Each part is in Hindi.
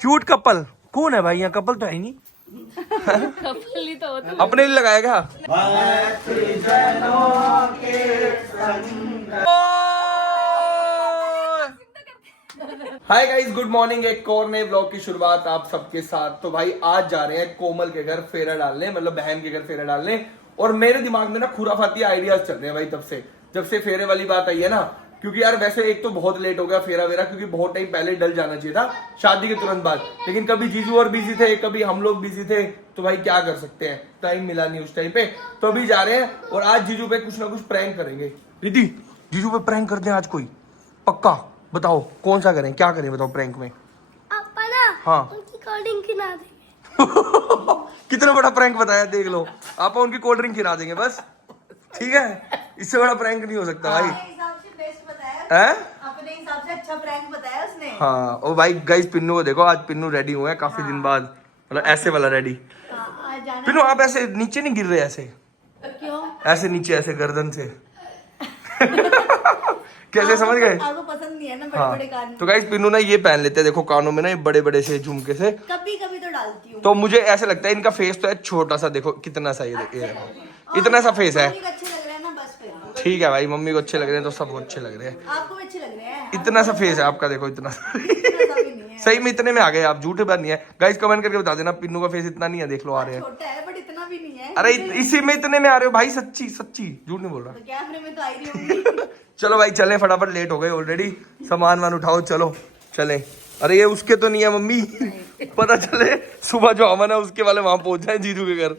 क्यूट कपल कौन है भाई? यहाँ कपल तो है ही नहीं। कपल ही तो होता। अपने लिए लगाया क्या? Hi guys, good morning. एक और नए ब्लॉग की शुरुआत आप सबके साथ। तो भाई आज जा रहे हैं कोमल के घर फेरा डालने, मतलब बहन के घर फेरा डालने। और मेरे दिमाग में ना खुराफाती आइडियाज चल रहे हैं भाई तब से, जब से फेरे वाली बात आई है ना। क्योंकि यार वैसे एक तो बहुत लेट हो गया फेरा वेरा, क्योंकि बहुत टाइम पहले डल जाना चाहिए था शादी के तुरंत बाद। लेकिन कभी जीजू और बिजी थे, कभी हम लोग बिजी थे, तो भाई क्या कर सकते हैं, टाइम मिला नहीं उस टाइम पे। तो अभी जा रहे हैं और आज जीजू पे कुछ ना कुछ प्रैंक करेंगे। दीदी जीजू पे प्रैंक करते हैं आज कोई पक्का? बताओ कौन सा करें, क्या करें बताओ प्रैंक में? आपा ना हाँ उनकी कोल्ड ड्रिंक खिला देंगे। कितना बड़ा प्रैंक बताया, देख लो। आप उनकी कोल्ड ड्रिंक खिला देंगे बस, ठीक है। इससे बड़ा प्रैंक नहीं हो सकता भाई। हिसाब से बेस्ट बताया हैं? अपने हिसाब से अच्छा प्रैंक बताया उसने। हाँ ओ भाई गाइस, पिन्नू को देखो, आज पिन्नू रेडी हुए हैं काफी दिन बाद, मतलब ऐसे वाला रेडी। आज जाना पिन्नू आप ऐसे नीचे नहीं गिर रहे, ऐसे क्यों? ऐसे नीचे, ऐसे गर्दन से कैसे समझ गए? आपको पसंद नहीं है ना बड़े हाँ बड़े कान। तो गाइस पिन्नू ना ये पहन लेते हैं, देखो कानों में ना ये बड़े बड़े से झुमके से। कभी कभी तो डालती हूँ। तो मुझे ऐसे लगता है इनका फेस तो है छोटा सा, देखो कितना सा ये देखो, इतना सा फेस है। मम्मी को अच्छे लग रहे हैं ना, बस फिर ठीक है भाई, मम्मी को अच्छे लग रहे हैं तो सबको अच्छे लग रहे हैं। आपको भी अच्छे लग रहे हैं। इतना सा फेस है आपका, देखो इतना सा। इतना सा भी नहीं है। सही में इतने में आ गए आप, झूठे बात नहीं है। गाइस कमेंट करके बता देना पिन्नू का फेस इतना नहीं है, देख लो आ रहे हैं। छोटा है बट इतना भी नहीं है। अरे इसी में इतने में आ रहे हो भाई, सच्ची सच्ची, झूठ नहीं बोल रहा। तो कैमरे में तो आ ही रही होंगी। चलो भाई चले फटाफट, लेट हो गए ऑलरेडी। सामान वान उठाओ, चलो चले। अरे ये उसके तो नहीं है मम्मी, पता चले सुबह जो अमन है उसके वाले वहां पहुंच जाए जीजू के घर।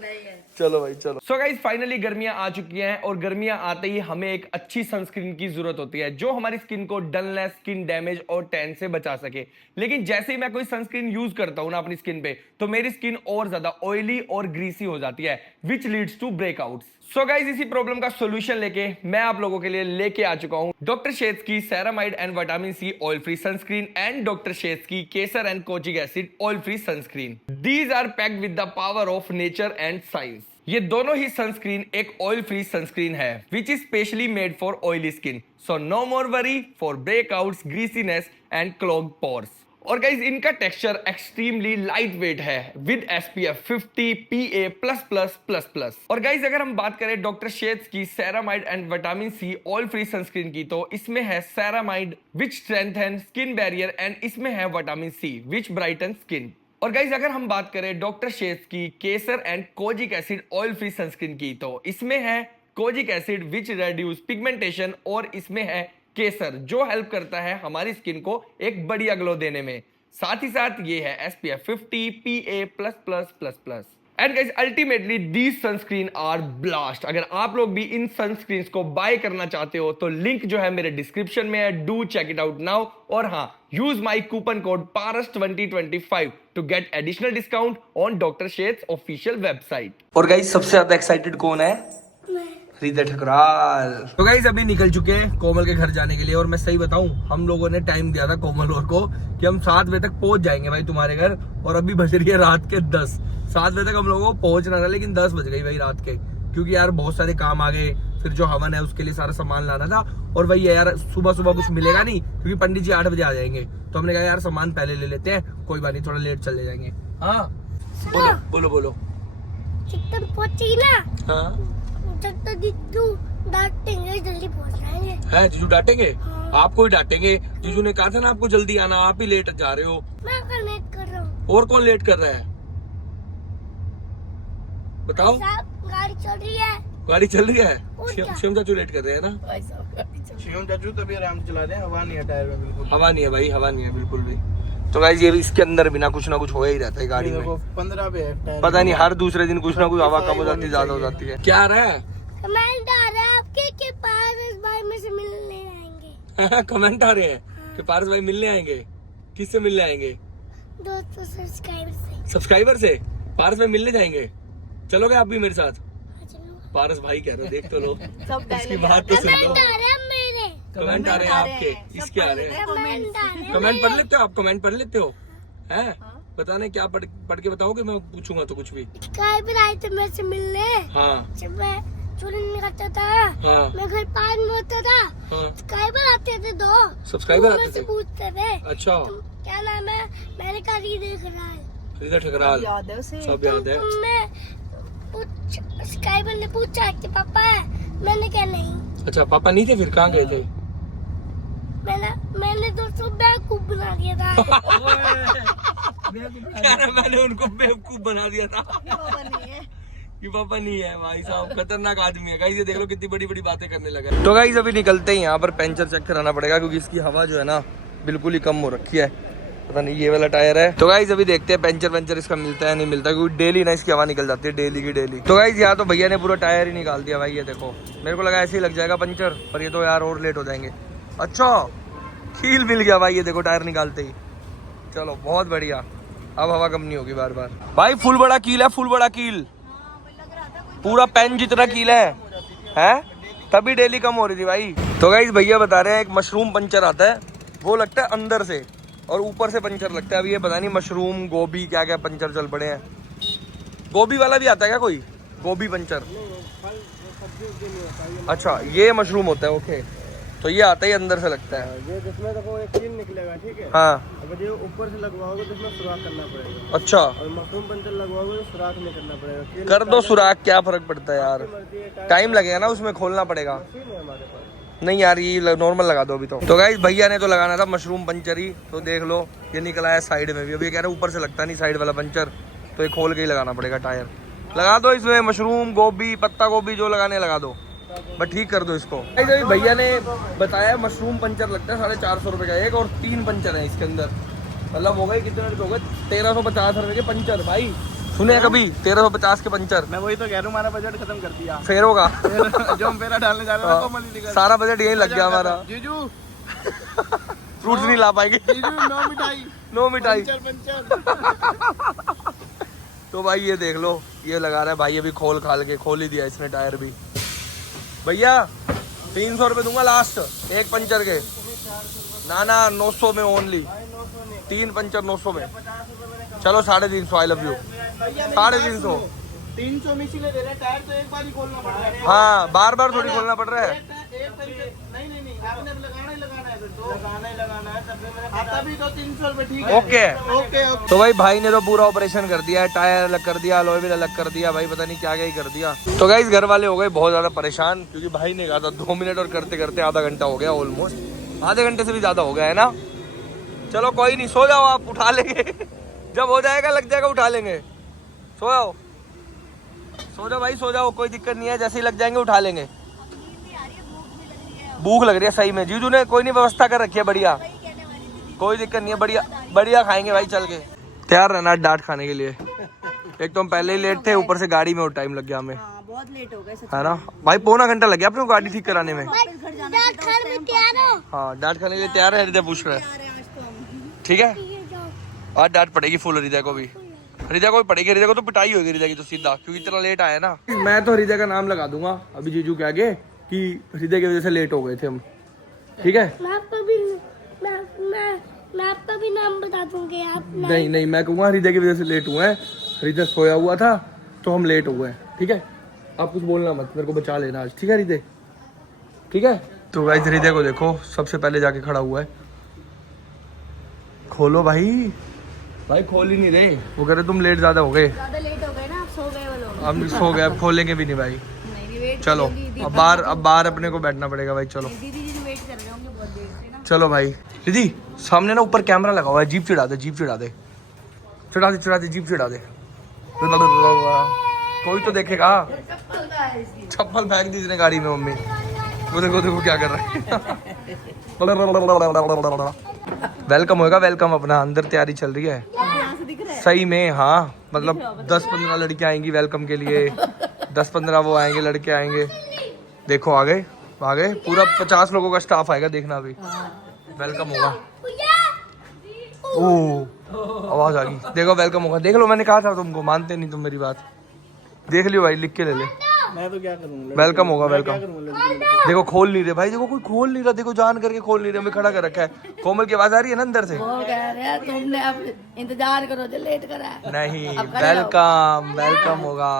चलो भाई चलो। सो गाइस फाइनली गर्मियां आ चुकी हैं और गर्मियां आते ही हमें एक अच्छी सनस्क्रीन की जरूरत होती है जो हमारी स्किन को डलनेस, स्किन डैमेज और टैन से बचा सके। लेकिन जैसे ही मैं कोई सनस्क्रीन यूज करता हूं ना अपनी स्किन पे, तो मेरी स्किन और ज्यादा ऑयली और ग्रीसी हो जाती है, which leads to breakouts. So guys इसी प्रॉब्लम का सॉल्यूशन लेके मैं आप लोगों के लिए लेके आ चुका हूं डॉक्टर शेट्स की ceramide and vitamin C oil free sunscreen and doctor Sheth's की kesar and kojic acid oil free sunscreen. These are packed with the power of nature and science. ये दोनों ही सनस्क्रीन एक ऑयल फ्री सनस्क्रीन है which is specially made for oily skin. So no more worry for breakouts, greasiness and clogged pores. और गाइज इनका टेक्सचर एक्सट्रीमली लाइट वेट है विद SPF 50 PA++++। और गाइज अगर हम बात करें डॉक्टर शेट्स की ceramide and vitamin C oil free sunscreen की, तो इसमें है ceramide which strengthen skin barrier and इसमें है vitamin C which brighten skin. और गाइज अगर हम बात करें डॉक्टर शेट्स की kesar and kojic acid oil free sunscreen की, तो इसमें है kojic acid which reduce pigmentation और इसमें है केसर जो हेल्प करता है हमारी स्किन को एक बढ़िया ग्लो देने में। साथ ही साथ ये है SPF 50 PA++++। And guys ultimately these sunscreen are blast. अगर आप लोग भी इन सनस्क्रीन्स को बाय करना चाहते हो तो लिंक जो है मेरे डिस्क्रिप्शन में है, do check it out now. और हाँ, use my coupon code PARAS2025 to get additional discount on doctor Sheth's official website. और गाइस सबसे ज्यादा एक्साइटेड कौन है? हृदय ठकराल। तो गाइस अभी निकल चुके हैं कोमल के घर जाने के लिए। और मैं सही बताऊं, हम लोगों ने टाइम दिया था कोमल और को कि हम 7 बजे तक पहुंच जाएंगे भाई तुम्हारे घर, और अभी बज रही है रात के 10। 7 बजे तक हम लोगों को पहुंचना था, लेकिन 10 बज गई भाई रात के, क्योंकि यार बहुत सारे काम आ गए। फिर जो हवन है उसके लिए सारा सामान लाना था, और वही है यार सुबह सुबह कुछ मिलेगा नहीं क्योंकि पंडित जी 8 बजे आ जाएंगे। तो हमने कहा यार सामान पहले ले लेते हैं, कोई बात नहीं थोड़ा लेट चले जाएंगे। हाँ बोलो बोलो बोलो। चिकन पहुंची ना, हाँ जब तक जीजू डांटेंगे जल्दी पहुंच जाएंगे। है जीजू डांटेंगे? आपको ही डांटेंगे। जीजू ने कहा था ना आपको जल्दी आना, आप ही लेट जा रहे हो। मैं कनेक्ट कर रहा हूँ। और कौन लेट कर रहा है बताओ? गाड़ी चल रही है। गाड़ी चल रही है। और क्या? शिवम चाचू लेट कर रहे हैं ना। शिवम चाचू तभी आराम से चला रहे हैं, हवा नहीं है टायर में बिल्कुल। हवा नहीं है भाई, हवा नहीं है बिल्कुल भी। तो गाइस ये इसके अंदर भी ना कुछ हो ही रहता है गाड़ी में। 15 पे है टायर। पता नहीं हर दूसरे दिन कुछ ना कुछ हवा कम हो जाती है, ज्यादा हो जाती है। क्या आ रहा है? कमेंट आ रहा है आपके के पास भाई में से मिलने आएंगे। कमेंट आ रहे हैं कि पारस भाई मिलने आएंगे। किससे मिलने आएंगे? दोस्तों सब्सक्राइबर से। सब्सक्राइबर से पारस भाई मिलने जाएंगे। चलोगे आप भी मेरे साथ? हाँ, चलो। पारस भाई कह रहे देख तो लो सब इसकी बात तो सुन लो। कमेंट आ रहे हैं मेरे। कमेंट आ रहे हैं आपके, इसके आ रहे हैं। कमेंट आ रहे हैं कमेंट पढ़ लेते हो आप? कमेंट पढ़ लेते हो हैं? बताने क्या पढ़ के बताओगे? मैं पूछूंगा तो कुछ भी। सब्सक्राइबर आए थे मेरे से मिलने। हाँ जब मैं चोरी नहीं करता था। हाँ। मैं घर पास में होता था। हाँ। सब्सक्राइबर आते थे 2 सब्सक्राइबर तो आते मुझसे थे? पूछते थे अच्छा। क्या नाम है, मैंने कहा री देख रहा है। रीता ठकराल याद है उसे। सब याद है। मैं सब्सक्राइबर ने पूछा कि पापा है, मैंने कहा नहीं। अच्छा पापा नहीं थे फिर कहाँ गए थे? मैंने दोस्तों बेवकूफ बना दिया था। मैंने उनको बेवकूफ बना दिया था पापा नहीं है। कि पापा नहीं है। भाई साहब खतरनाक आदमी है गाइस, ये देख लो कितनी बड़ी बड़ी बातें करने लगा है। तो गाइस अभी निकलते ही यहाँ पर पंचर चेक कराना पड़ेगा क्योंकि इसकी हवा जो है ना बिल्कुल ही कम हो रखी है। पता नहीं ये वाला टायर है। तो गाइस अभी देखते हैं पंचर इसका मिलता है नहीं मिलता, क्योंकि डेली ना इसकी हवा निकल जाती है, डेली की डेली। तो गाइस यहाँ तो भैया ने पूरा टायर ही निकाल दिया भाई, ये देखो मेरे को लगा ऐसे ही लग जाएगा पंचर, पर ये तो यार और लेट हो जाएंगे। अच्छा कील मिल गया भाई, ये देखो टायर निकालते ही। चलो बहुत बढ़िया, अब हवा कम नहीं होगी बार बार। भाई फुल बड़ा कील है, फुल बड़ा कील, पूरा पेन जितना कील है तभी डेली कम हो रही थी भाई। तो गाइस भैया बता रहे हैं एक मशरूम पंचर आता है, वो लगता है अंदर से और ऊपर से पंचर लगता है। अभी ये पता नहीं मशरूम गोभी क्या क्या पंचर चल पड़े हैं। गोभी वाला भी आता है क्या कोई, गोभी पंचर? अच्छा ये मशरूम होता है, ओके। तो ये आता ही अंदर से लगता है। ये जिसमें देखो एक कील निकलेगा, ठीक है। हाँ अगर ये ऊपर से लगवाओगे तो इसमें सुराख करना पड़ेगा, अच्छा और मशरूम पंचर लगवाओगे तो सुराख नहीं करना पड़ेगा। कील कर दो सुराख, क्या फर्क पड़ता है यार, मर्जी है, टाइम टाइम लगेगा ना उसमें, खोलना पड़ेगा। है हमारे पास। नहीं यार ये नॉर्मल लगा दो अभी तो गाइस भैया ने तो लगाना था मशरूम पंचर ही, तो देख लो ये निकला है साइड में भी। अभी कह रहे ऊपर से लगता नहीं साइड वाला पंचर, तो ये खोल के ही लगाना पड़ेगा टायर। लगा दो इसमें मशरूम गोभी पत्ता गोभी जो लगाने लगा दो, बट ठीक कर दो इसको। अभी भैया ने बताया मशरूम पंचर लगता है 450 रुपये का एक, और 3 पंचर है इसके अंदर, मतलब हो गए कितने रुपये हो गए, 1350 रुपये के पंचर। भाई सुने कभी 1350 के पंचर? मैं वही तो कह रहा हूँ, हमारा बजट खत्म कर दिया। फेरों का जो हम फेरा डालने जा रहे हैं कोमल दीदी का सारा बजट यही लग गया हमारा। जीजू फ्रूट्स नहीं ला पाएंगे, जीजू नो मिठाई, नो मिठाई। पंचर। तो भाई ये देख लो ये लगा रहा है भाई, अभी खोल ही दिया इसने टायर भी। भैया 300 रुपये दूंगा लास्ट एक पंचर के। ना 900 में ओनली, 3 पंचर 900 में। चलो 350, आई लव यू। 350 300 में इसीलिए दे रहे हैं, टायर तो एक बार ही खोलना पड़ रहा है। हाँ बार बार थोड़ी खोलना पड़ रहा है। एक पंचर नहीं आपने लगाना ही लगाना है, फिर तो लगाना ही लगाना है। तभी तो 300 रुपये, ठीक है। ओके तो भाई भाई ने तो पूरा ऑपरेशन कर दिया है, टायर अलग कर दिया, अलॉय व्हील अलग कर दिया, भाई पता नहीं क्या क्या ही कर दिया। तो गाइस घर वाले हो गए बहुत ज्यादा परेशान, क्योंकि भाई ने कहा था 2 मिनट और करते करते आधा घंटा हो गया, ऑलमोस्ट आधे घंटे से भी ज्यादा हो गया है ना। चलो कोई नहीं, सो जाओ आप, उठा लेंगे जब हो जाएगा लग जाएगा उठा लेंगे। सो जाओ भाई सो जाओ, कोई दिक्कत नहीं है, जैसे ही लग जाएंगे उठा लेंगे। भूख लग रही है सही में, जीजू ने कोई नहीं व्यवस्था कर रखी है बढ़िया, कोई दिक्कत नहीं है, बढ़िया खाएंगे भाई चल के। तैयार रहना डांट खाने के लिए, एक तो हम पहले ही लेट थे, ऊपर से गाड़ी में और टाइम लग गया हमें, बहुत लेट हो गए है ना भाई। 1.25 घंटा लग गया अपने को गाड़ी ठीक कराने में। डांट खाने में तैयार हो? हाँ डांट खाने के लिए तैयार है, हृदय पूछ रहा है। आज तो हम ठीक है ये जाओ। आज डांट पड़ेगी फुल हृदय को भी, हृदय को भी पड़ेगी, हृदय को तो पिटाई होगी हृदय की तो सीधा, क्योंकि इतना लेट आया ना। मैं तो हृदय का नाम लगा दूंगा अभी जीजू के आगे कि हृदय की वजह से लेट हो गए थे हम, ठीक है। मैं आपका भी नाम बता दूंगी, आप नहीं मैं कहूँगा हृदय की वजह से लेट हुए हैं, हृदय सोया हुआ था तो हम लेट हुए हैं, ठीक है। आप कुछ बोलना मत, मेरे को बचा लेना आज, ठीक है हृदय, ठीक है। तो गाइस हृदय को देखो सबसे पहले जाके खड़ा हुआ है, खोलो भाई खोल ही नहीं रहे, वो कह रहे तुम लेट ज्यादा हो गए, ज्यादा लेट हो गए ना, आप सो गए वो लोग। हम सो गए, अब खोलेंगे भी नहीं भाई। नहीं वेट, चलो अब बाहर अपने को बैठना पड़ेगा भाई। चलो दीदी जी वेट कर रहे होंगे बहुत देर से ना। चलो भाई दीदी सामने ना ऊपर कैमरा लगा हुआ है, जीप चढ़ा दे जीप चढ़ा दे जीप चढ़ा दे, कोई तो देखेगा। चप्पल फेंक दी इसने गाड़ी में, मम्मी वो देखो क्या कर रहा है। वेलकम होगा, वेलकम अपना अंदर तैयारी चल रही है यहाँ से दिख रहा है। सही में। हाँ मतलब 10-15 लड़कियां आएंगी वेलकम के लिए, 10-15 वो आएंगे लड़के आएंगे। देखो आगे पूरा 50 लोगों का स्टाफ आएगा, देखना अभी वेलकम होगा। ओह आवाज आ गई, देखो वेलकम होगा, देख लो मैंने कहा था तुमको, मानते नहीं तुम मेरी बात, देख लियो भाई लिख के ले ले। मैं तो क्या करूँगा, वेलकम होगा, वेलकम। करूँगा देखो खोल नहीं रहे भाई, देखो कोई खोल नहीं रहा, देखो जान करके खोल नहीं रहे, हमें खड़ा कर रखा है। कोमल की आवाज आ रही है ना अंदर से, वो कह रहे हैं तुमने अब इंतजार करो जो लेट करा है। नहीं वेलकम होगा।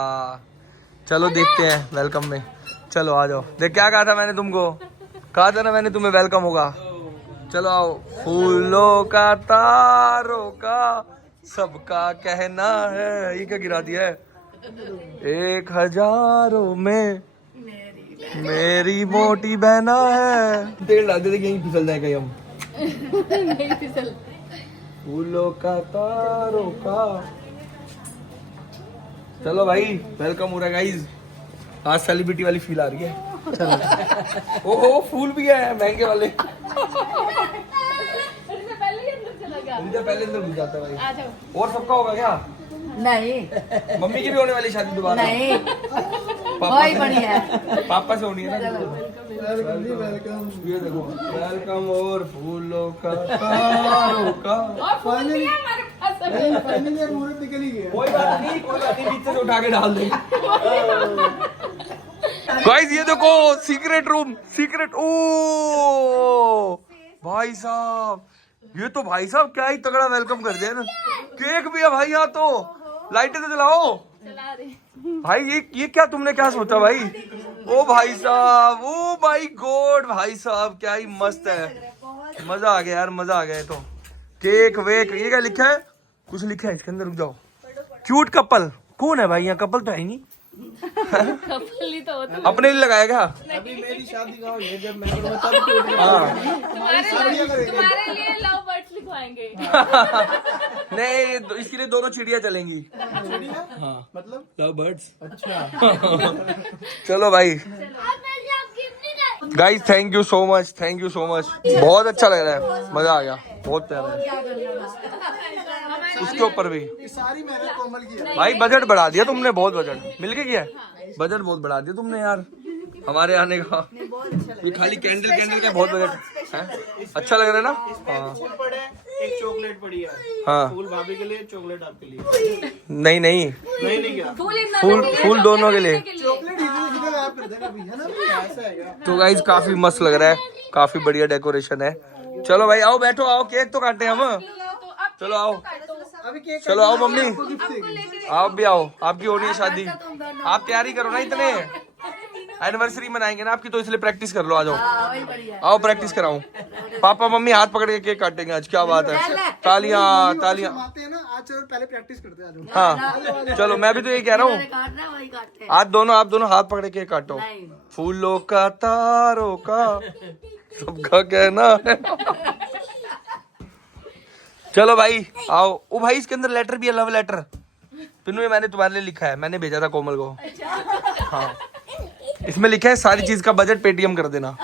चलो देखते हैं वेलकम में। चलो आ जाओ। देख क्या कहा था मैंने तुमको, कहा था ना मैंने तुम्हें वेलकम होगा। चलो आओ। फूलों का तारों का सबका कहना है, ये क्या गिरा दिया है, 1000 में मेरी मोटी बहना है। तेल डाल दे, यहीं फिसल जाए कहीं हम। नहीं फिसल। फूलों का तारों का। चलो भाई वेलकम हो रहा है गाइस, आज सेलिब्रिटी वाली फील आ रही है। चलो ओहो फूल भी है महंगे वाले। इससे पहले ही अंदर चला गया। इनसे पहले अंदर घुस जाता है भाई। आ जाओ। और सबका होगा क्या? नहीं मम्मी की भी होने वाली शादी दोबारा? नहीं, पापा वही से- बढ़िया है। पापा से होनी है ना। वेलकम जी वेलकम। ये देखो वेलकम और फूलों का तारों का। और फूल भी है हमारे पास अभी। फाइनली मुहूर्त निकल ही गया। कोई बात नहीं बीच से उठा के डाल देंगे। गाइस ये देखो सीक्रेट रूम, सीक्रेट। ओ भाई साहब, ये तो भाई साहब क्या ही तगड़ा वेलकम कर दिया ना। केक भी है भाई यहाँ तो, लाइटें तो जलाओ चला रहे। भाई। ये क्या तुमने क्या सोचा भाई? ओ भाई साहब, ओ माय गॉड भाई साहब क्या ही मस्त है। मजा आ गया यार, मजा आ गया। ये तो केक वेक, ये क्या लिखा है? कुछ लिखा है इसके अंदर, रुक जाओ। क्यूट कपल, कौन है भाई यहाँ? कपल तो है नहीं। कपल ही तो होता। अपने लिए लगाया क्या? अभी मेरी शादी का होगी जब मैं करूँगा तब क्यूट। हाँ तुम्हारे लिए लव बर्ड्स लिखवाएंगे। नहीं इसके लिए दोनों चिड़िया चलेंगी। चिड़िया? हाँ मतलब लव बर्ड्स। अच्छा। चलो भाई आप मेरे आप गिफ्ट नहीं लाए। Guys thank you so much, thank you so much. बहुत अच्छा लग रहा है, मजा आ गया, बहुत प्यारा है। उसके ऊपर भी ये सारी मेहनत कोमल की है। भाई बजट बढ़ा दिया तुमने, बहुत बजट मिलके किया है। बजट बहुत बढ़ा दिया तुमने यार हमारे आने का। ये खाली कैंडल का बहुत बजट है। अच्छा लग रहा है ना? हाँ फूल पड़े, एक चॉकलेट पड़ी है। हाँ फूल भाभी के लिए, चॉकलेट आपके लिए। नहीं नहीं, नहीं क्या? फूल दोनों के लिए। चॉकलेट इधर आप कर देना अभी, है ना? ऐसा है क्या? तो गाइस काफी मस्त लग रहा है, काफी बढ़िया डेकोरेशन है। चलो भाई आओ बैठो, आओ केक तो काटे हम। चलो आओ, अभी केक चलो आओ मम्मी, गिफ्ट देगी। आप भी आओ, आपकी हो रही है शादी, आप तैयारी करो ना। इतने एनिवर्सरी मनाएंगे ना आपकी, तो इसलिए प्रैक्टिस कर लो। आ जाओ, वही बढ़िया है। आओ प्रैक्टिस कराऊं। पापा मम्मी हाथ पकड़ के केक काटेंगे आज, क्या बात है। तालियां तालियां। आते हैं ना, आज चलो पहले प्रैक्टिस करते हैं। आज हाँ चलो, मैं भी तो यही कह रहा हूँ, काटना है, वही काटते हैं। आप दोनों हाथ पकड़ के काटो। नहीं। फूलों का तारों का सबका कहना है। चलो भाई आओ। ओ भाई इसके अंदर लेटर भी है, लव लेटर। पिन्नू ये मैंने तुम्हारे लिए लिखा है, मैंने भेजा था कोमल को। हाँ इसमें लिखा है सारी चीज का बजट पेटीएम कर देना।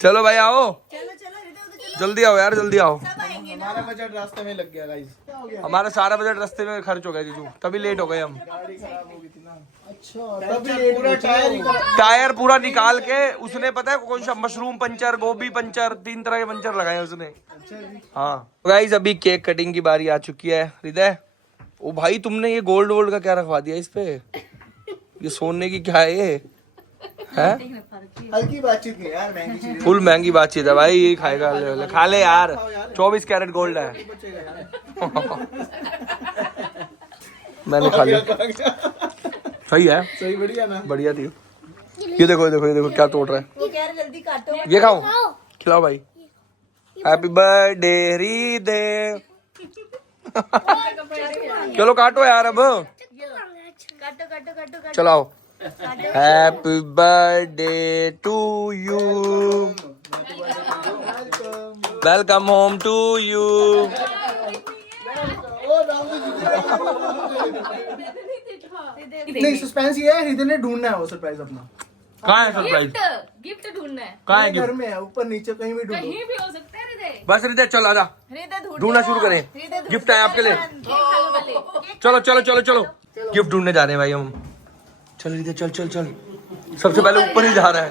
चलो भाई आओ, जल्दी आओ यार, जल्दी आओ। हमारा बजट रास्ते में लग गया गाइस। हमारा सारा बजट रास्ते में खर्च हो गया जीजू, तभी लेट हो गए हम। गाड़ी खराब हो गई थी ना। अच्छा तभी पूरा टायर ही खराब। टायर पूरा निकाल के उसने, पता है कौन सा, मशरूम पंचर, गोभी पंचर, 3 तरह के पंचर लगाए उसने। अच्छा जी। हाँ गाइस अभी केक कटिंग की बारी आ चुकी है। हृदय ओ भाई तुमने ये गोल्ड वोल्ड का क्या रखवा दिया इस पे? ये सोने की क्या है ये? है हल्की बातचीत नहीं यार, महंगी चीज फुल महंगी बातचीत है भाई। ये खाएगा, ले खा ले यार, 24 कैरेट गोल्ड है। बचेगा यार। मैंने खा लिया, सही है, सही बढ़िया ना। बढ़िया थी। ये देखो ये देखो ये देखो क्या तोड़ रहा है। जल्दी काटो। ये खाओ, खिलाओ भाई। हैप्पी बर्थडे हृदय। चलो काटो यार अब, काटो काटो काटो काटो। चलाओ। Happy birthday to you, welcome home to you. नहीं सस्पेंस ये है, हृदय ने ढूंढना है वो सरप्राइज अपना। कहाँ है सरप्राइज? गिफ्ट ढूंढना है। कहाँ है घर गिफ्ट? में है, ऊपर नीचे कहीं भी ढूंढो। कहीं भी हो सकता है हृदय। बस हृदय चल आजा, ढूंढना शुरू करें। गिफ्ट है आपके लिए। केक खा लो पहले। चलो चलो चलो चलो, गिफ्ट ढूंढने जा रहे हैं भाई हम। चल हृदय चल चल चल, सबसे पहले ऊपर ही जा रहा है।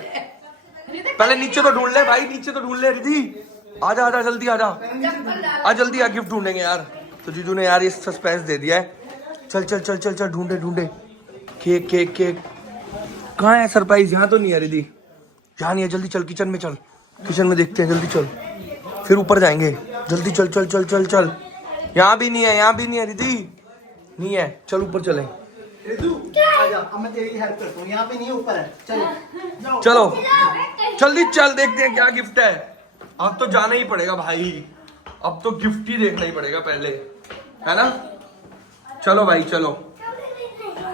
पहले नीचे तो ढूंढ ले भाई, नीचे तो ढूंढ ले हृदय। आजा आजा जल्दी आजा, आ जल्दी आ, गिफ्ट ढूंढेंगे यार। तो जीजू ने यार ये सस्पेंस दे दिया है। चल चल चल चल चल, ढूंढे ढूंढे। केक केक केक कहाँ है सरप्राइज? यहाँ तो नहीं है हृदय, यहाँ नहीं है। जल्दी चल, किचन में चल, किचन में देखते हैं, जल्दी चल, फिर ऊपर जाएंगे। जल्दी चल चल चल चल चल। यहाँ भी नहीं है, यहाँ भी नहीं है हृदय, नहीं है। चल ऊपर चले। आजा, अब मैं तेरी हेल्प करता हूँ, यहाँ पे नहीं ऊपर है, चलो चलो जल्दी चल, देखते हैं क्या गिफ्ट है। अब तो जाना ही पड़ेगा भाई, अब तो गिफ्ट ही देखना ही पड़ेगा पहले, है ना। चलो भाई चलो।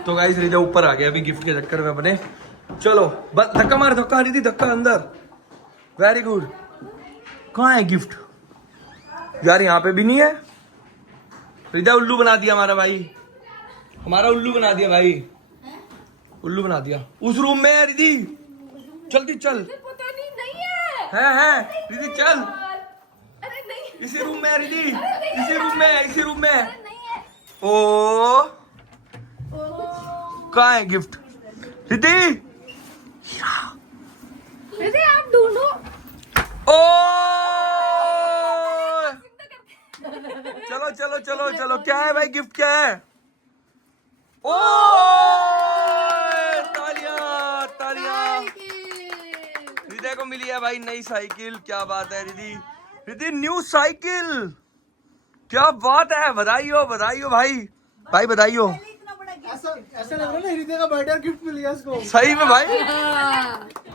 तो गाइस रिदा ऊपर आ गया अभी गिफ्ट के चक्कर में अपने। चलो बस धक्का मार, धक्का रिदी, धक्का अंदर। Very good. कहाँ है गिफ्ट यार? यहाँ पे भी नहीं है। रिदा उल्लू बना दिया हमारा भाई, हमारा उल्लू बना दिया भाई, उल्लू बना दिया। उस रूम में है रिदी, जल्दी चल। पता नहीं है। है रिदी चल, अरे नहीं, इसी रूम में है रिदी, इसी रूम में है, इसी रूम में है। नहीं है। ओ कहाँ है गिफ्ट रिदी? अरे आप ढूंढो। ओ चलो चलो चलो चलो, क्या है भाई गिफ्ट क्या है? ओ तालियां तालियां, रिदा को मिली है भाई नई साइकिल। क्या बात है रिदी, रिदी न्यू साइकिल, क्या बात है, बधाई हो भाई, भाई बधाई हो। ऐसा लग रहा है ना हृदय का बर्थडे गिफ्ट मिल गया इसको। सही में भाई।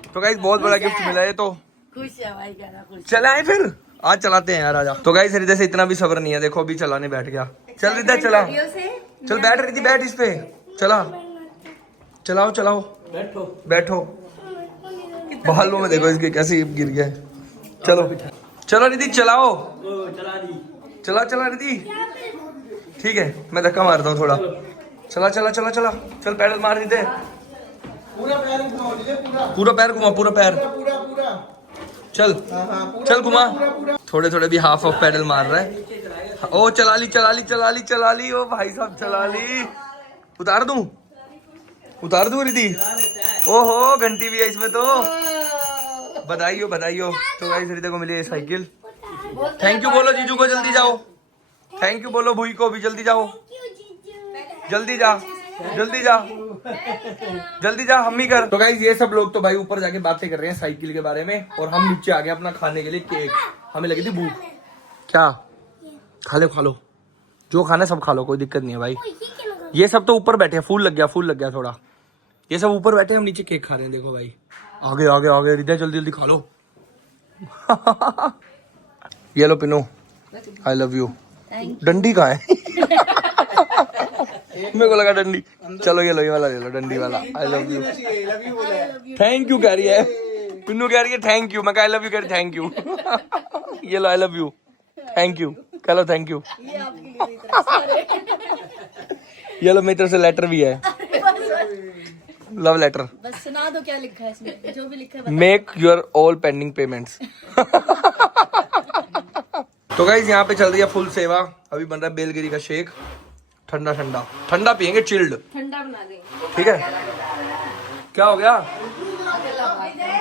तो गाइस बहुत बड़ा गिफ्ट मिला है तो खुश है भाई, कह रहा खुश। चले आए फिर, आज चलाते हैं यार, आजा। तो गाइस हृदय से इतना भी सब्र नहीं है, देखो अभी चलाने बैठ गया। चल हृदय चला, चल बैठ रिद्धि, बैठ इस पे, चला चलाओ चलाओ, बैठो बैठो। बालों में देखो इसके कैसे गिर गया है। चलो चलो रिद्धि चलाओ, चला दी। चला चला रिद्धि, ठीक है मैं धक्का मारता हूँ थोड़ा। चला चला चला चला, चल पैडल मार रिद्धि, पूरा पैर घुमाओ दीजिए, पूरा पूरा पैर घुमा, पूरा पैर, पूरा पूरा। चल हाँ, पूरा, चल घुमा। पूरा, पूरा। थोड़े थोड़े भी हाफ ऑफ पैडल मार रहा है। ओ चला ली चला ली चला ली चला ली, ओ भाई साहब चला ली। उतार दूं रिद्धि? ओहो घंटी भी है इसमें तो, बधाई हो बधाई हो। तो गाइस रिद्धि को मिली है साइकिल। थैंक यू बोलो जीजू को, जल्दी जाओ। थैंक यू बोलो भूई को भी, जल्दी जाओ, जल्दी जा जल्दी जा जल्दी जा, हम ही कर। तो गाइस ये सब लोग तो भाई ऊपर जाके बातें कर रहे हैं साइकिल के बारे में, और हम नीचे आ गए अपना खाने के लिए केक। हमें लगी थी भूख। क्या खा लो जो खाना है सब खा लो, कोई दिक्कत नहीं है भाई। ये सब तो ऊपर बैठे हैं, फूल लग गया थोड़ा। ये सब ऊपर बैठे हैं, हम नीचे केक खा रहे हैं। देखो भाई आगे आगे आगे, हृदय जल्दी जल्दी खा लो। ये लो पिनो, आई लव यू। डंडी कहाँ है? मेरे को लगा डंडी। चलो ये लो, ये वाला ले लो, डंडी वाला। आई लव यू, थैंक यू कह रही है पिन्नू, कह रही है थैंक यू। मैं आई लव यू कह रही, थैंक यू। ये लो I love you, thank you, कह लो थैंक यू। ये लो मेरी तरफ से लेटर भी है, लव लेटर। बस सुना दो क्या लिखा है इसमें, जो भी लिखा है make your all pending payments. तो गाइस यहाँ पे चल रही है फुल सेवा। अभी बन रहा है बेलगिरी का शेक, ठंडा ठंडा ठंडा पियेंगे, चिल्ड, ठंडा बना देंगे। ठीक है। क्या हो गया?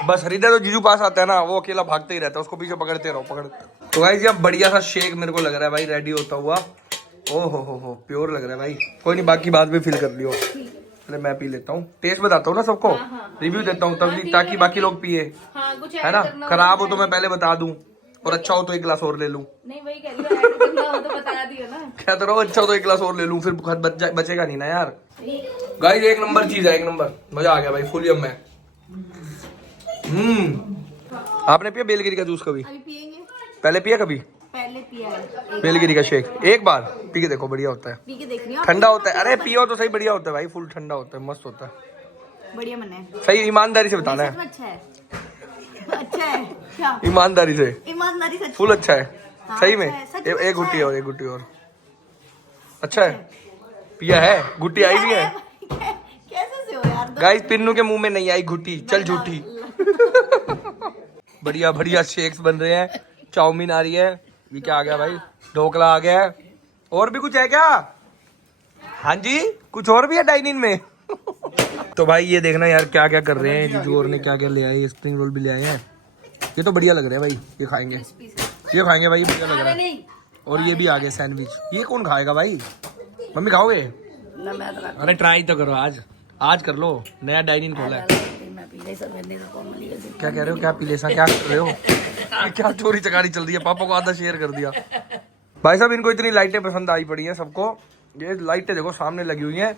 बस हृदय तो जीजू पास आता है ना, वो अकेला भागते ही रहता है, उसको पीछे पकड़ते रहो पकड़। तो गाइस ये बढ़िया सा शेक मेरे को लग रहा है भाई रेडी होता हुआ। ओ हो प्योर लग रहा है भाई। कोई नहीं, बाकी बाद में फिल कर लियो। पहले मैं पी लेता हूँ, टेस्ट बताता हूँ ना सबको, रिव्यू देता हूँ तब, ताकि बाकी लोग पिए, हाँ, कुछ है ना। खराब हो तो मैं पहले बता दूं, और अच्छा हो तो एक गिलास और ले लूं। नहीं वही कह रही हूँ, ऐड करना हो तो बता दियो ना। क्या तो रहो, अच्छा हो तो एक गिलास और ले लूं, फिर बचेगा नहीं ना यार। गाइस एक नंबर चीज है, एक नंबर, मजा आ गया भाई, फुल यम है। आपने पिया बेलगिरी का जूस कभी? अभी पियेंगे, पहले पिया कभी पहले पिया है, बेलगिरी का शेक? एक बार पी के देखो, बढ़िया होता है, पी के देख रही हूँ। ठंडा होता है। अरे पियो तो सही, बढ़िया होता है भाई, फुल ठंडा होता है, मस्त होता है। बढ़िया मन है, सही, ईमानदारी से बताना सच में है, अच्छा है, अच्छा है क्या? ईमानदारी से, ईमानदारी से फुल अच्छा है। हाँ, सही में अच्छा है, सच में एक अच्छा गुट्टी है। और, एक गुट्टी और। अच्छा है, पिया है, गुट्टी आई भी है। कैसे से हो यार? गाइस पिन्नू के मुंह में नहीं आई घुटी, चल झूठी। बढ़िया बढ़िया शेक्स बन रहे हैं, चाउमीन आ रही है, ये क्या आ गया भाई, ढोकला आ गया है। और भी कुछ है क्या? हाँ जी, कुछ और भी है डाइनिंग में। तो भाई ये देखना यार क्या क्या कर रहे हैं जीजू और ने, क्या क्या ले आए, स्प्रिंग रोल भी ले आए हैं। ये तो बढ़िया लग रहे हैं भाई, ये खाएंगे, ये खाएंगे भाई, बढ़िया लग रहा है। और ये भी आ गए सैंडविच, ये कौन खाएगा भाई? मम्मी खाओगे? अरे ट्राई तो करो, आज कर लो, नया डाइनिंग खोला है। क्या कह रहे हो, क्या पी लेसा, क्या कर रहे हो? क्या चोरी चकारी चल रही है? पापा को आधा शेयर कर दिया। भाई साहब इनको इतनी लाइटें पसंद आई पड़ी हैं सबको। ये लाइटें देखो सामने लगी हुई हैं,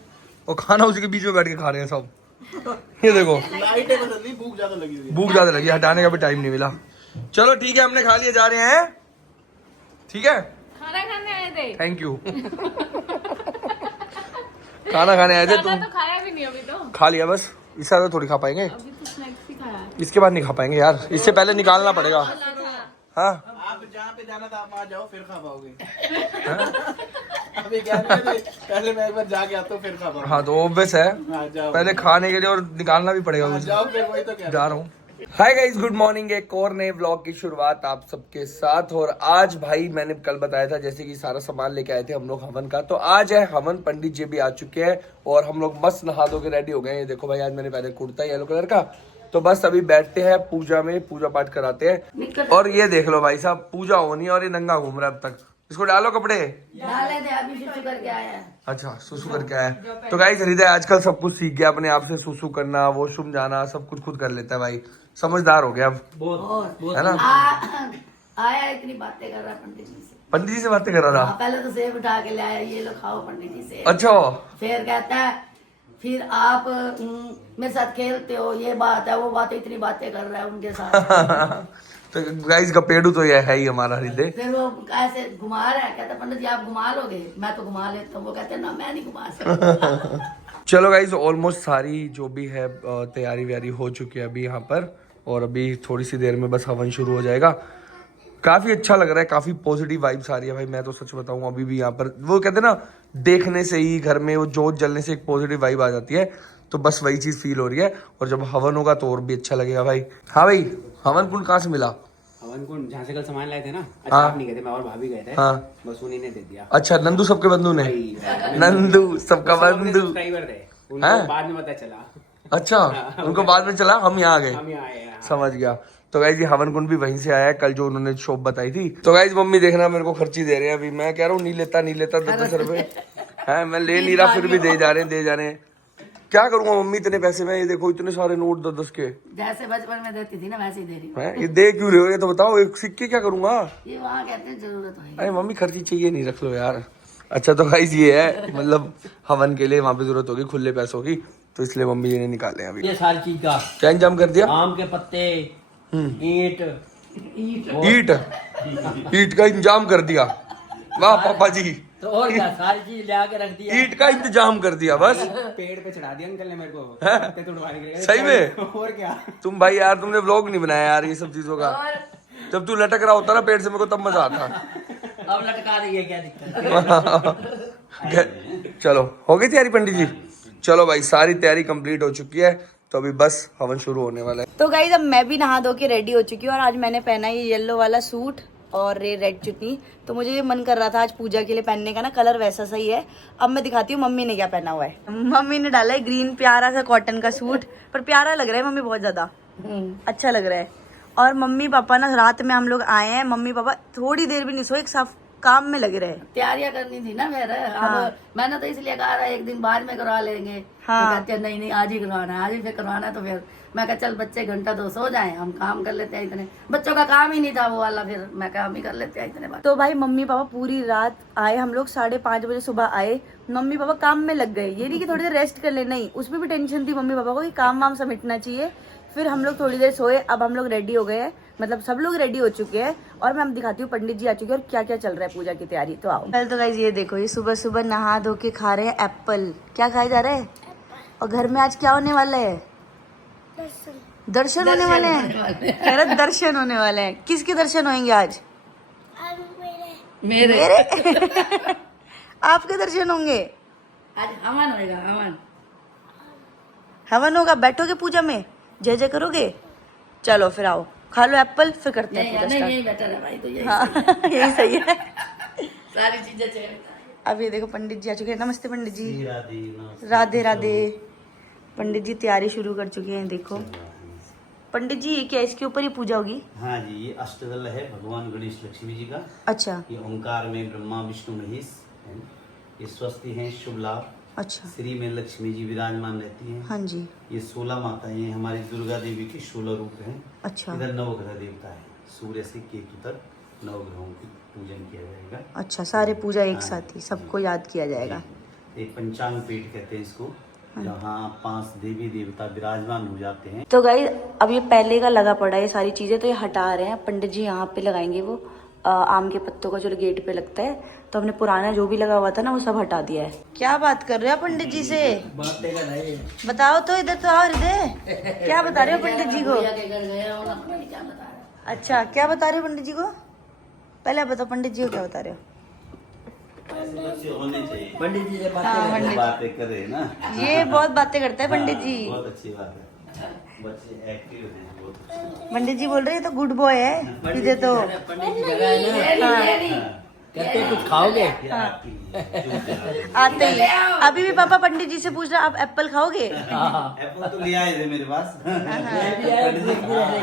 और खाना उसी के बीच में बैठ के खा रहे हैं सब। ये देखो लाइटें पसंद नहीं, भूख ज्यादा लगी हुई है। भूख ज्यादा लगी, हटाने का भी टाइम नहीं मिला। चलो ठीक है, हमने खा लिया, जा रहे हैं। ठीक है, खाना खाने आए थे। Thank you. खाना खाने आए थे खाना तुम? तो खाया भी नहीं अभी तो। खा लिया बस, इससे ज्यादा थोड़ी खा पाएंगे। अभी तो स्नैक्स ही खाया है। इसके बाद नहीं खा पाएंगे यार, इससे पहले निकालना पड़ेगा। हाँ आप जहाँ पे जाना था आप वहाँ जाओ, फिर खा पाओगे। अभी क्या पहले मैं एक बार जाके आता हूँ, फिर खा पाऊंगा। हाँ, तो ऑब्वियस है, हाँ, जाओ। पहले खाने के लिए और निकालना भी पड़ेगा हाँ, मुझे। जाओ फिर, वही तो कह जा रहा हूँ। Hi guys, good morning. एक और नए ब्लॉग की शुरुआत आप सबके साथ। और आज भाई मैंने कल बताया था जैसे कि सारा सामान लेके आए थे हम लोग हवन का, तो आज है हवन। पंडित जी भी आ चुके हैं और हम लोग मस्त नहा धो के रेडी हो गए हैं। ये देखो भाई, आज मैंने पहले कुर्ता येलो कलर का, तो बस अभी बैठते हैं पूजा में, पूजा पाठ कराते हैं। और ये देख लो भाई साहब, पूजा होनी है और ये नंगा घूम रहा है अब तक। इसको डालो कपड़े। डाले थे, अभी सुसु करके आया है। अच्छा, सुसु करके आया है। तो गाइस, हृदय आजकल सब कुछ सीख गया अपने आप से, सुसु करना, वॉशरूम जाना, सब कुछ खुद कर लेता है भाई। समझदार हो गया अब, है ना। आया इतनी बातें कर रहा है पंडित जी से। पंडित जी से बातें कर रहा था। पहले तो सेब उठा के ले आया, ये लो खाओ पंडित जी से। अच्छा, फिर कहता है फिर आप मेरे साथ खेलते हो, ये बात है वो बात है, इतनी बातें कर रहा है उनके साथ। तो गाइस गपेड़ू तो ये है ही हमारा हृदय। फिर वो ऐसे घुमा रहा है, कहता पंडित जी आप घुमा लोगे, मैं तो घुमा लेता हूँ। वो कहते हैं ना मैं नहीं घुमा सकता। चलो गाइस, ऑलमोस्ट सारी जो भी है तैयारी व्यारी हो चुकी है अभी यहाँ पर, और अभी थोड़ी सी देर में बस हवन शुरू हो जाएगा। काफी अच्छा लग रहा है, काफी पॉजिटिव वाइब्स आ रही है भाई। मैं तो सच बताऊं, अभी भी यहाँ पर वो कहते हैं ना, देखने से ही घर में वो जोत जलने से एक पॉजिटिव वाइब आ जाती है, तो बस वही चीज फील हो रही है। और जब हवन होगा तो और भी अच्छा लगेगा भाई। हाँ भाई, हवन कुंड कहाँ से मिला? हवन कुंड जहाँ से कल सामान लाए थे ना, अच्छा हाँ। आप नहीं गए थे, मैं और भाभी गए थे। हाँ, बस उन्हीं ने दे दिया। अच्छा, नंदू सबके बंधु ने? नंदू सबका बंधु। सब्सक्राइबर थे, उनको हैं? बाद में पता चला। अच्छा, उनको बाद में चला, हम यहाँ आ गए। हम यहाँ आए हैं। समझ गया। तो गाइज, ये हवन कुंड भी वहीं से आया है, कल जो उन्होंने शॉप बताई थी। तो गाइज, मम्मी देखना मेरे को खर्ची दे रहे हैं अभी। मैं कह रहा हूँ नहीं लेता 10-10 रुपए है, मैं ले नहीं रहा, फिर भी दे जा रहे हैं। क्या करूंगा मम्मी इतने पैसे में? ये देखो इतने सारे नोट 10-10 के। जैसे बचपन में देती थी ना, वैसे ही दे रही हूँ। हैं? ये दे क्यों रहे हो? ये तो बताओ, एक सिक्के क्या करूंगा? ये वहाँ कहते हैं जरूरत है। अरे मम्मी, खर्ची चाहिए नहीं, रख लो यार। अच्छा, तो गाइज ये है, मतलब हवन के लिए वहां पे जरूरत होगी खुले पैसों की, तो इसलिए मम्मी जी ने निकाले हैं अभी। ये सारी चीज का क्या इंतजाम कर दिया? आम के पत्ते, ईंट, ईट का इंतजाम कर दिया। वाह पापा जी, तो और क्या, सारी चीज ले आके रख दिया। ईट का इंतजाम कर दिया बस। पेड़ पे चढ़ा दिया अंकल ने मेरे को, हैं? पत्ते तोड़वाने के लिए। सही में? और क्या। तुम भाई यार, तुमने व्लॉग नहीं बनाया यार ये सब चीजों का। जब तू लटक रहा होता ना पेड़ से, मेरे को तब मजा आता। अब लटका रही है, क्या दिक्कत है? चलो, हो गई तैयारी पंडित जी? चलो भाई, सारी तैयारी कंप्लीट हो चुकी है, तो अभी बस हवन शुरू होने वाला है। तो गाइस, अब मैं भी नहा धो के रेडी हो चुकी हूँ और आज मैंने पहना ये येलो वाला सूट और ये रेड चुन्नी। तो मुझे ये मन कर रहा था आज पूजा के लिए पहनने का ना, कलर वैसा सही है। अब मैं दिखाती हूँ मम्मी ने क्या पहना हुआ है। मम्मी ने डाला है ग्रीन प्यारा सा कॉटन का सूट, पर प्यारा लग रहा है मम्मी, बहुत ज्यादा अच्छा लग रहा है। और मम्मी पापा ना रात में हम लोग आए हैं, मम्मी पापा थोड़ी देर भी नहीं सोए, एक साफ काम में लगे रहे। तैयारियां करनी थी ना फिर। अब मैंने तो इसलिए कहा था एक दिन बाद में करवा लेंगे। हाँ। तो कहते हैं नहीं आज ही करवाना है, आज ही फिर करवाना है। तो फिर मैं कहा चल बच्चे घंटा 2 सो जाएं, हम काम कर लेते हैं। इतने बच्चों का काम ही नहीं था वो वाला, फिर मैं कहा हम ही कर लेते हैं इतने बार। तो भाई मम्मी पापा पूरी रात आए, हम लोग 5:30 बजे सुबह आए। मम्मी पापा काम में लग गए, ये नहीं कि थोड़ी देर रेस्ट कर ले, नहीं, उसमें भी टेंशन थी मम्मी पापा को कि काम वाम समेटना चाहिए। फिर हम लोग थोड़ी देर सोए, अब हम लोग रेडी हो गए हैं, मतलब सब लोग रेडी हो चुके हैं। और मैं दिखाती हूँ पंडित जी आ चुके हैं और क्या क्या चल रहा है पूजा की तैयारी। तो आओ। पहले तो गाइस ये देखो, ये सुबह सुबह नहा धो के खा रहे हैं एप्पल। क्या खाया जा रहा है? और घर में आज क्या होने वाला है? दर्शन होने वाले हैं। कह रहे दर्शन होने वाले हैं। किसके दर्शन होंगे आज? मेरे आपके दर्शन होंगे आज। हवन होगा, हवन होगा। बैठोगे पूजा में, जय जय करोगे। चलो फिर आओ, खा लो एप्पल, फिर करते हैं पूजा स्टार्ट। यही बेटर है भाई, तो यही हाँ, यही सही है। सारी चीजें चाहिए। अब ये देखो पंडित जी आ चुके हैं। नमस्ते पंडित जी। राधे राधे। पंडित जी तैयारी शुरू कर चुके हैं। देखो पंडित जी, क्या इसके ऊपर ही पूजा होगी? हाँ जी, ये अष्टदल है भगवान गणेश लक्ष्मी जी का। अच्छा। ये ओंकार में ब्रह्मा विष्णु महेश, ये स्वस्ति है शुभ लाभ। अच्छा। श्री में लक्ष्मी जी विराजमान रहती हैं। हाँ जी। ये 16 माताएं हैं, हमारी दुर्गा देवी के 16 रूप हैं। अच्छा। इधर 9 ग्रह देवता है, सूर्य से केतु तक 9 ग्रहों की पूजन किया जाएगा। अच्छा, सारे पूजा एक साथ ही सबको याद किया जाएगा। एक पंचांग पीठ कहते हैं इसको, जहाँ 5 देवी देवता विराजमान हो जाते हैं। तो गाइस अब ये पहले का लगा पड़ा है ये सारी चीजें, तो ये हटा रहे हैं पंडित जी। यहाँ पे लगाएंगे वो आम के पत्तों का जो गेट पे लगता है, तो हमने पुराना जो भी लगा हुआ था ना वो सब हटा दिया है। क्या बात कर रहे हो पंडित जी से? बातें का नहीं बताओ तो, इधर तो आओ हृदय, क्या बता रहे हो पंडित जी को? अच्छा, क्या बता रहे हो पंडित जी को? पहले आप बताओ पंडित जी को क्या बता रहे हो? ऐसे बच्चे होने चाहिए, पंडित जी से वो बातें करे ना। ये बहुत बातें करते हैं पंडित जी। बहुत अच्छी बात है, बच्चे एक्टिव हैं, बहुत अच्छे। पंडित जी बोल रहे हैं तो गुड बॉय है, इधर तो पंडित जी जगह है ना, कहते कुछ खाओगे? आते ही अभी भी पापा पंडित जी से पूछ रहा आप एप्पल खाओगे? एप्पल तो ले आए थे मेरे पास।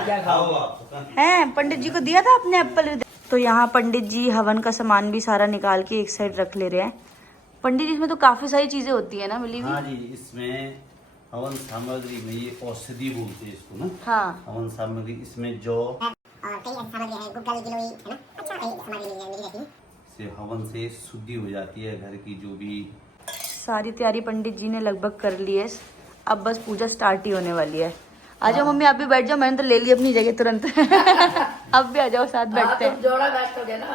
क्या खाओ आप। हैं, पंडित जी को दिया था आपने एप्पल? तो यहाँ पंडित जी हवन का सामान भी सारा निकाल के एक साइड रख ले रहे हैं। पंडित जी इसमें तो काफी सारी चीजें होती है ना मिली हुई? हाँ जी, इसमें हवन सामग्री में ये औषधि बोलते हैं इसको ना। हाँ, हवन सामग्री इसमें जौ और कई ऐसी सामग्री है, गुग्गल गिलोई है ना, अच्छा कई सामग्री मिली रहती है। से हवन से शुद्धि हो जाती है घर की जो भी। सारी तैयारी पंडित जी ने लगभग कर ली है, अब बस पूजा स्टार्ट ही होने वाली है। आ जाओ मम्मी, आप भी बैठ जाओ, मैंने तो ले ली अपनी जगह तुरंत। अब भी आ जाओ, साथ बैठते हैं। जोड़ा बैठ हो गया ना।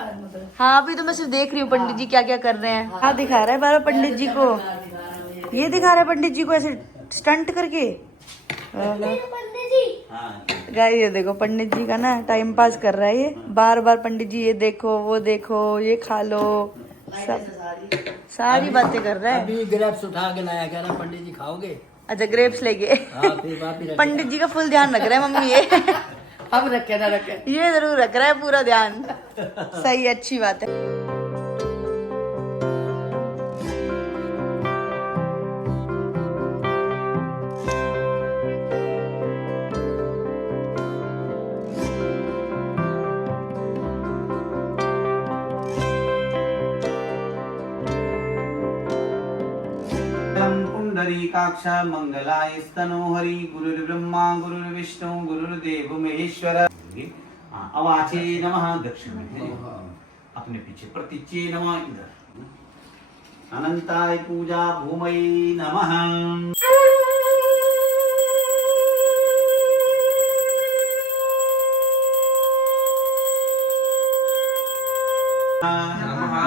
हाँ, अभी तो मैं सिर्फ देख रही हूँ पंडित जी क्या क्या कर रहे हैं। हाँ, दिखा रहा है बाबा पंडित जी को, ये दिखा रहा है पंडित जी को ऐसे स्टंट करके। पंडित जी हाँ, गाइस ये देखो पंडित जी का ना टाइम पास कर रहा है ये, बार बार पंडित जी ये देखो वो देखो, ये खा लो, सब सारी बातें कर रहा है। अभी ग्रेप्स उठा के लाया, कह रहा पंडित जी खाओगे? अच्छा, ग्रेप्स लेके हाँ, फिर वापिस पंडित जी का फुल ध्यान रख रहा है मम्मी ये। हम रखे ना रखे। ये जरूर रख रहा है पूरा ध्यान। सही, अच्छी बात है। पुंडरीकाक्ष मंगलाय स्तनोहरि गुरुर्ब्रह्मा गुरुर्विष्णु गुरुर्देव महेश्वर। अवाचे नमः दक्षिण में, अपने पीछे प्रतीचे नमः इधर। अनंताय पूजा भूमये नमः।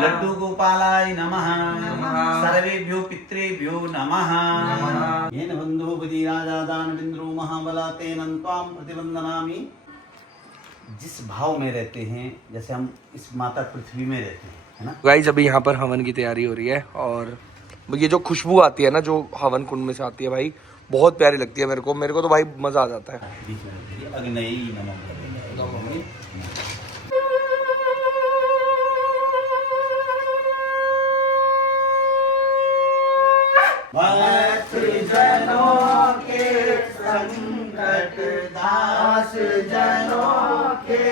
लड्डू गोपालाय नमः। सर्वेभ्यो पितृभ्यो नमः। येन बंधुपति राजा दानवेंद्रो महाबला तेन त्वां प्रतिवंदनामि। जिस भाव में रहते हैं, जैसे हम इस माता पृथ्वी में रहते हैं, है ना। गाइस अभी यहाँ पर हवन की तैयारी हो रही है, और ये जो खुशबू आती है ना जो हवन कुंड में से आती है भाई, बहुत प्यारी लगती है मेरे को तो भाई मजा आ जाता है। बीच में अग्नयी नमः। भक्तजनों के संकट दास जनों के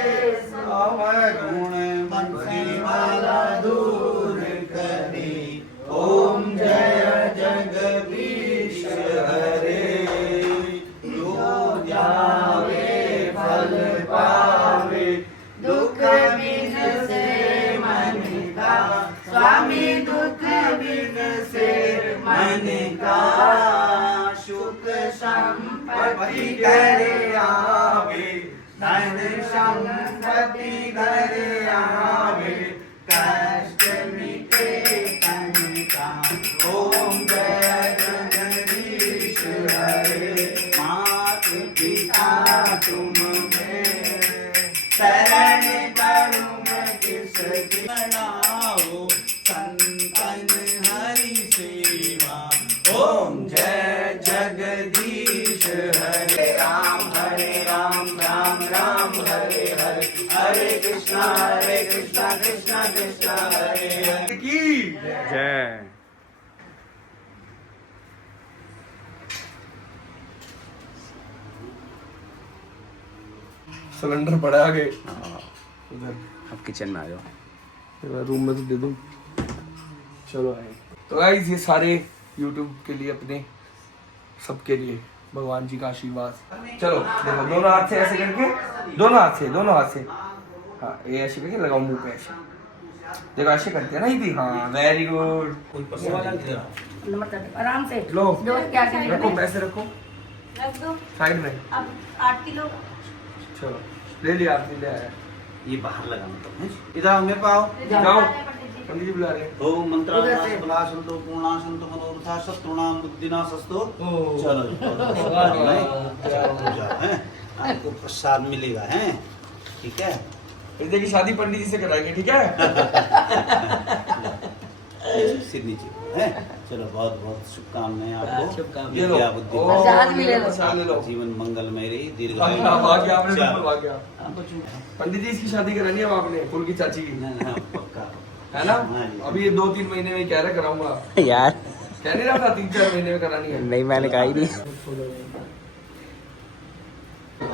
गुण बंसी वाला दूर करे। ओम जय जगदीश हरे। जो जावे फल पावे, दुख बिन से मन का स्वामी, दुख बिन से मन का सुख संपत्ति घर आवे, धन संपत्ति घर आवे, कष्ट मिटे तन का। ओम जय जगदीश हरे। मात पिता तुम में शरण पड़ूं मैं किसकी, बनाओ संतन हरि सेवा। ओम जय जगदीश हरे। राम राम राम हरे हरे, हरे कृष्णा कृष्णा कृष्णा हरे हरे की जय। सिलेंडर पड़ा आगे उधर, अब किचन में आ जाओ। रूम में तो दे दूं। चलो आए। तो गाइस ये सारे YouTube के लिए, अपने सबके लिए भगवान जी का आशीर्वाद। चलो देखो, दोनों हाथ से ऐसे करके, दोनों हाथ से हाँ, ये ऐसे करके लगाओ मुंह पे ऐसे। देखो ऐसे करते हैं ना दीदी। हाँ वेरी गुड। आराम से लो क्या करेंगे? रखो, पैसे रखो रख दो। साइड में। अब 8 किलो चलो ले लिया आपने, ले आया। ये बाहर लगाना तो है। इधर आओ मेरे पाओ। जाओ पंडित जी बुला रहे हैं। ओम मंत्राणाम बलासंतो पूर्णासंतो मनोरथा शत्रुणाम बुद्धिनाशस्तो। चलो जाओ हैं, आपको प्रसाद मिलेगा हैं, ठीक है। हृदय की शादी पंडित जी से कराएंगे, ठीक है। सिर नीचे हैं। चलो बहुत बहुत शुभकामनाएं आपको। ये लो। विद्या बुद्धि प्रसाद भी ले लो। प्रसाद ले लो। जीवन मंगलमय रही, दीर्घ भाग गया आपने, बिल्कुल भाग गया। पंडित जी इसकी शादी करानी है अब आपने, फुल की चाची की, पक्का है ना। हाँ जी। अभी ये 2-3 महीने में कह रहा कराऊंगा, यार कह नहीं रहा था 3-4 महीने में करानी है। नहीं, मैंने कहा ही नहीं।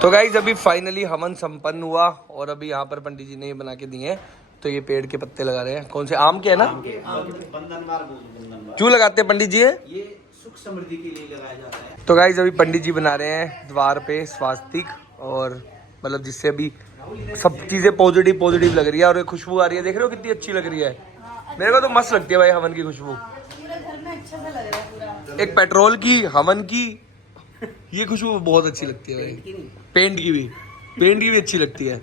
तो गाइज अभी फाइनली हवन संपन्न हुआ और अभी यहाँ पर पंडित जी ने ये बना के दिए हैं। तो ये पेड़ के पत्ते लगा रहे हैं, कौन से, आम के है ना। बंधनवार बंधनवार क्यों लगाते हैं पंडित जी ये? ये सुख समृद्धि के लिए लगाया जाता है। तो गाइज अभी पंडित जी बना रहे हैं द्वार पे स्वास्तिक, और मतलब जिससे अभी सब चीजें पॉजिटिव लग रही है। और ये खुशबू आ रही है, देख रहे हो कितनी अच्छी लग रही है। मेरे को तो मस्त लगती है भाई हवन की खुशबू। पूरे घर में अच्छा सा लग रहा है पूरा। एक पेट्रोल की, हवन की, ये खुशबू बहुत अच्छी लगती है भाई। पेंट की भी अच्छी लगती है।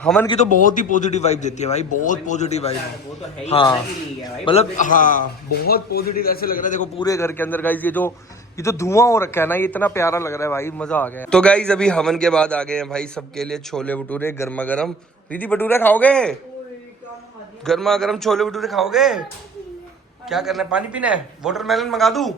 हवन की तो बहुत ही पॉजिटिव वाइब देती है भाई, बहुत पॉजिटिव वाइब है। वो तो है ही, हाँ अलग ही नहीं है भाई। मतलब हाँ बहुत पॉजिटिव ऐसे लग रहा है। देखो पूरे घर के अंदर गाइज ये जो धुआं हो रखा है ना, ये इतना प्यारा लग रहा है भाई, मजा आ गया। तो गाइज अभी हवन के बाद आ गए हैं भाई सबके लिए छोले भटूरे गर्मा गर्म। दीदी भटूरे खाओगे? गर्मा गर्म छोले भटूरे खाओगे? क्या करना है, पानी पीना है? वाटरमेलन मंगा दूं?